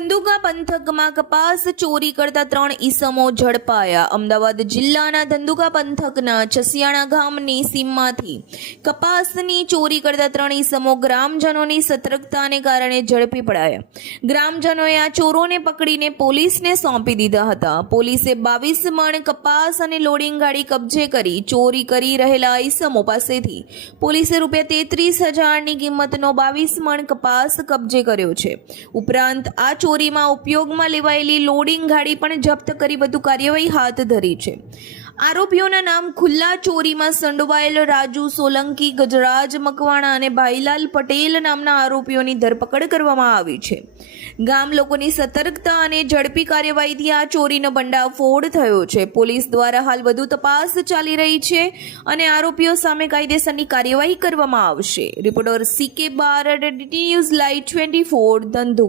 ધંધુકા પંથકમાં કપાસ ચોરી કરતા ત્રણ ઈસમો ઝડપાયા. અમદાવાદ જિલ્લાના ધંધુકા પંથકના છસિયાણા ગામની સીમમાંથી કપાસની ચોરી કરતા ત્રણ ઈસમો ગ્રામજનોની સતર્કતાને કારણે ઝડપી પડાયા. ગ્રામજનોએ આ ચોરોને પકડીને પોલીસને સોંપી દીધા હતા. પોલીસે બાવીસ મણ કપાસ અને લોડિંગ ગાડી કબજે કરી ચોરી કરી રહેલા ઈસમો પાસેથી પોલીસે રૂપિયા તેત્રીસ હજારની કિંમતનો બાવીસ મણ કપાસ કબજે કર્યો છે. ઉપરાંત આ ચોરીમાં ઉપયોગમાં લેવાયેલી લોડિંગ ગાડી પણ જપ્ત કરી વધુ કાર્યવાહી હાથ ધરી છે. આરોપીઓના નામ ખુલ્લા ચોરીમાં સંડોવાયેલ રાજુ સોલંકી, ગજરાજ મકવાણા અને ભાઈલાલ પટેલ નામના આરોપીઓની ધરપકડ કરવામાં આવી છે. ગામ લોકોની સતર્કતા અને ઝડપી કાર્યવાહીથી આ ચોરીનો બંડાફોડ થયો છે. પોલીસ દ્વારા હાલ વધુ તપાસ ચાલી રહી છે અને આરોપીઓ સામે કાયદેસરની કાર્યવાહી કરવામાં આવશે. Reporter C K Barad DT news live twenty four Dhandhuka.